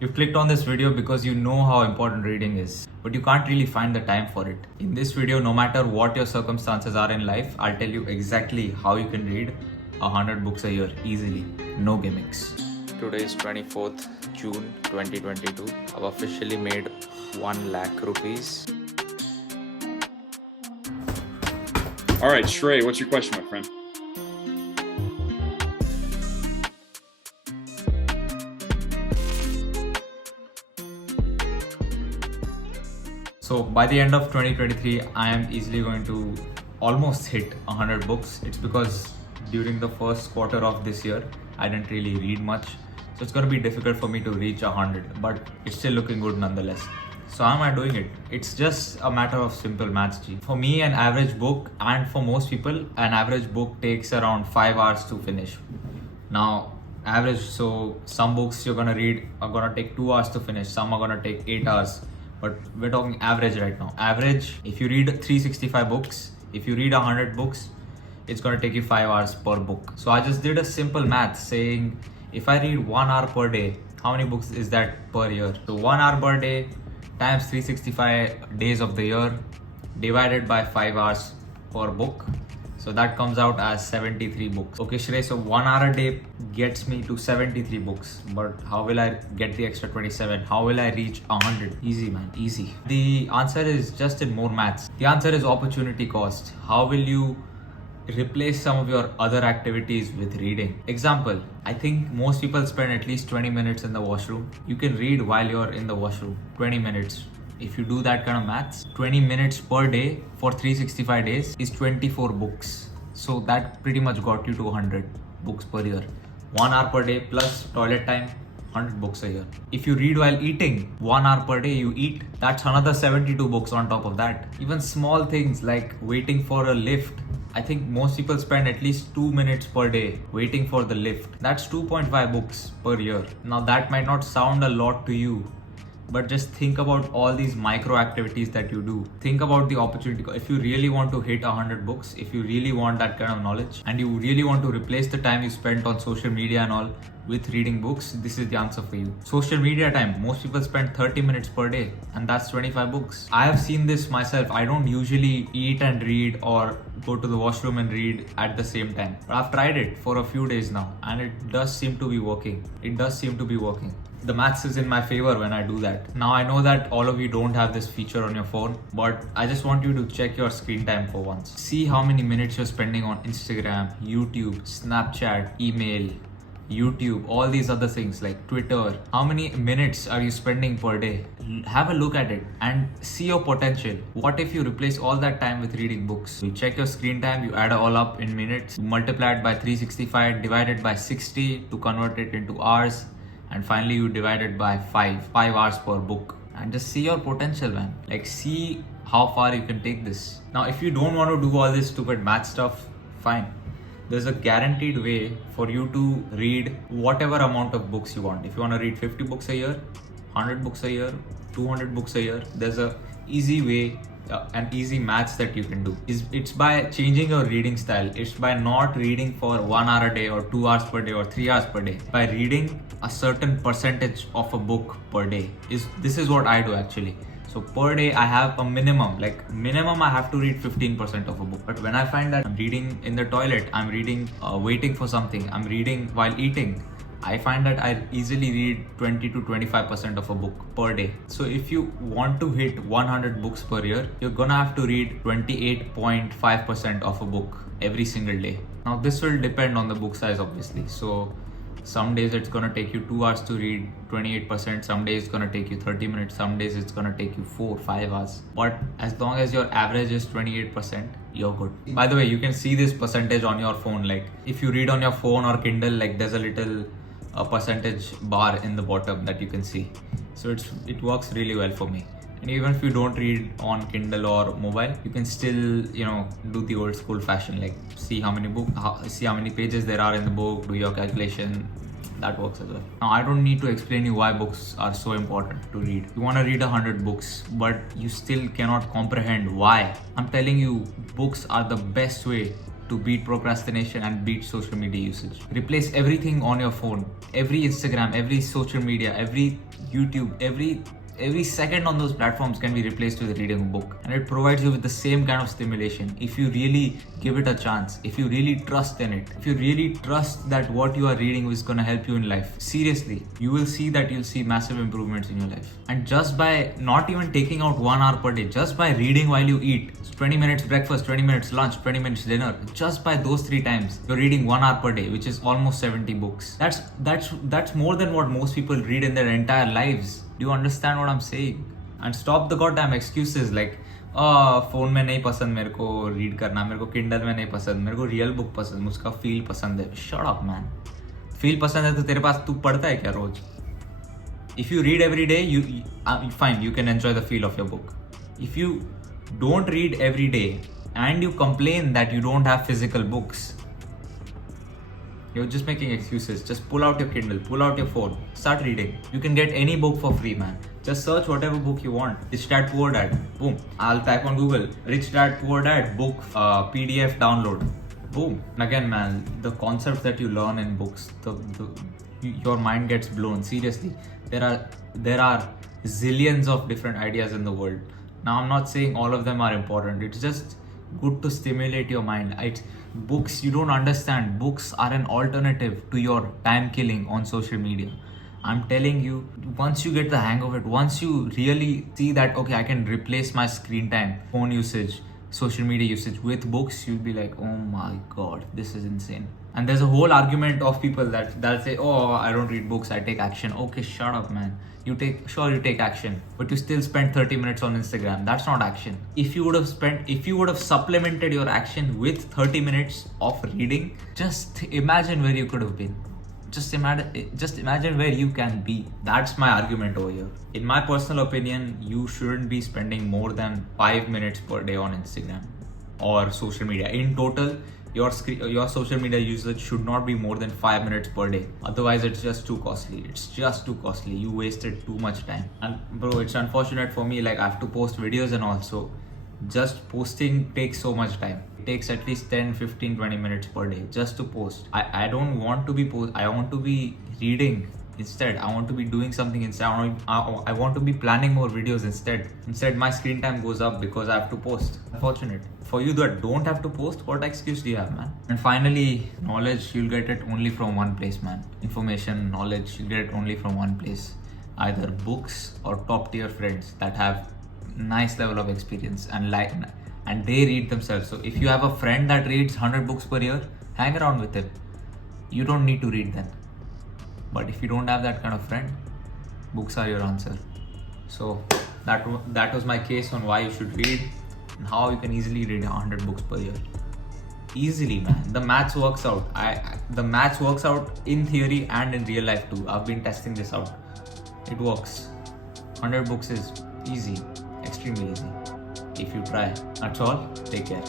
You've clicked on this video because you know how important reading is, but you can't really find the time for it. In this video, no matter what your circumstances are in life, I'll tell you exactly how you can read 100 books a year easily. No gimmicks. Today is 24th June 2022. I've officially made 1 lakh rupees. All right, Shrey, what's your question, my friend? So by the end of 2023, I am easily going to almost hit 100 books. It's because during the first quarter of this year, I didn't really read much. So it's going to be difficult for me to reach 100, but it's still looking good nonetheless. So how am I doing it? It's just a matter of simple maths, G. For me, an average book, and for most people, an average book takes around 5 hours to finish. Now, average, so some books you're gonna read are gonna take 2 hours to finish, some are gonna take 8 hours. But we're talking average right now. Average, if you read 365 books, if you read 100 books, it's gonna take you 5 hours per book. So I just did a simple math saying, if I read 1 hour per day, how many books is that per year? So 1 hour per day times 365 days of the year divided by 5 hours per book. So that comes out as 73 books. Okay, Shrey, so 1 hour a day gets me to 73 books. But how will I get the extra 27? How will I reach 100? Easy, man, easy. The answer is just in more maths. The answer is opportunity cost. How will you replace some of your other activities with reading? Example, I think most people spend at least 20 minutes in the washroom. You can read while you're in the washroom. 20 minutes. If you do that kind of maths, 20 minutes per day for 365 days is 24 books. So that pretty much got you to 100 books per year. 1 hour per day plus toilet time, 100 books a year. If you read while eating, 1 hour per day you eat, that's another 72 books on top of that. Even small things like waiting for a lift. I think most people spend at least 2 minutes per day waiting for the lift. That's 2.5 books per year. Now that might not sound a lot to you, but just think about all these micro activities that you do. Think about the opportunity. If you really want to hit 100 books, if you really want that kind of knowledge, and you really want to replace the time you spent on social media and all with reading books, this is the answer for you. Social media time, most people spend 30 minutes per day, and that's 25 books. I have seen this myself. I don't usually eat and read or go to the washroom and read at the same time. But I've tried it for a few days now, and it does seem to be working. It does seem to be working. The maths is in my favor when I do that. Now I know that all of you don't have this feature on your phone, but I just want you to check your screen time for once. See how many minutes you're spending on Instagram, YouTube, Snapchat, email, YouTube, all these other things like Twitter. How many minutes are you spending per day? Have a look at it and see your potential. What if you replace all that time with reading books? You check your screen time, you add it all up in minutes, multiply it by 365, divide it by 60 to convert it into hours, and finally you divide it by 5 hours per book, and just see your potential, man. Like, see how far you can take this. Now if you don't want to do all this stupid math stuff, fine. There's a guaranteed way for you to read whatever amount of books you want. If you want to read 50 books a year, 100 books a year, 200 books a year, there's a easy way, an easy maths that you can do. It's by changing your reading style. It's by not reading for 1 hour a day or 2 hours per day or 3 hours per day. By reading a certain percentage of a book per day. This is what I do actually. So per day I have a minimum I have to read 15% of a book. But when I find that I'm reading in the toilet, I'm reading waiting for something, I'm reading while eating, I find that I easily read 20 to 25% of a book per day. So if you want to hit 100 books per year, you're gonna have to read 28.5% of a book every single day. Now this will depend on the book size obviously. So some days it's gonna take you 2 hours to read 28%, some days it's gonna take you 30 minutes, some days it's gonna take you 4-5 hours. But as long as your average is 28%, you're good. By the way, you can see this percentage on your phone. Like if you read on your phone or Kindle, like there's a little percentage bar in the bottom that you can see. So it works really well for me. And even if you don't read on Kindle or mobile, you can still, do the old school fashion, like see how many pages there are in the book, do your calculation. That works as well. Now I don't need to explain you why books are so important to read. You want to read 100 books, but you still cannot comprehend why. I'm telling you, books are the best way to beat procrastination and beat social media usage. Replace everything on your phone, every Instagram, every social media, every YouTube, every second on those platforms can be replaced with reading a book, and it provides you with the same kind of stimulation if you really give it a chance, if you really trust in it, if you really trust that what you are reading is going to help you in life. Seriously, you will see that you'll see massive improvements in your life. And just by not even taking out 1 hour per day, just by reading while you eat, 20 minutes breakfast, 20 minutes lunch, 20 minutes dinner, just by those 3 times you're reading 1 hour per day, which is almost 70 books. That's more than what most people read in their entire lives. Do you understand what I'm saying? And stop the goddamn excuses like phone में नहीं पसंद मेरे को read करना, मेरे को Kindle में नहीं पसंद, मेरे को रियल बुक पसंद, मुझका फील पसंद है. Shut up man. फील पसंद है तो तेरे पास तू पढ़ता है क्या रोज? If you read every day, fine, you can enjoy the feel of your book. If you don't read every day and you complain that you don't have physical books, you're just making excuses. Just pull out your Kindle, pull out your phone, start reading. You can get any book for free, man. Just search whatever book you want. Rich Dad Poor Dad. Boom. I'll type on Google, Rich Dad Poor Dad book PDF download. Boom. And again, man, the concepts that you learn in books, your mind gets blown. Seriously, there are zillions of different ideas in the world. Now, I'm not saying all of them are important. It's just good to stimulate your mind. Books, you don't understand. Books are an alternative to your time killing on social media. I'm telling you, once you get the hang of it, once you really see that, okay, I can replace my screen time, phone usage, social media usage with books, you'll be like, oh my god, this is insane. And there's a whole argument of people that'll say, oh, I don't read books, I take action. Okay, shut up, man. You take action, but you still spend 30 minutes on Instagram. That's not action. If you would have supplemented your action with 30 minutes of reading, just imagine where you could have been. Just imagine where you can be. That's my argument over here. In my personal opinion, you shouldn't be spending more than 5 minutes per day on Instagram or social media. In total, your social media usage should not be more than 5 minutes per day. Otherwise, it's just too costly. You wasted too much time. And bro, it's unfortunate for me. Like, I have to post videos and also just posting takes so much time. It takes at least 10, 15, 20 minutes per day just to post. I don't want to be I want to be reading instead. I want to be doing something instead. I want to be planning more videos instead. Instead, my screen time goes up because I have to post. Unfortunate. For you that don't have to post, what excuse do you have, man? And finally, knowledge, you'll get it only from one place, man. Information, knowledge, you'll get it only from one place. Either books or top tier friends that have nice level of experience and they read themselves. So if you have a friend that reads 100 books per year, hang around with him. You don't need to read them. But if you don't have that kind of friend, books are your answer. So that was my case on why you should read and how you can easily read 100 books per year. Easily, man. The maths works out. The maths works out in theory and in real life too. I've been testing this out. It works. 100 books is easy, extremely easy. If you try. That's all. Take care.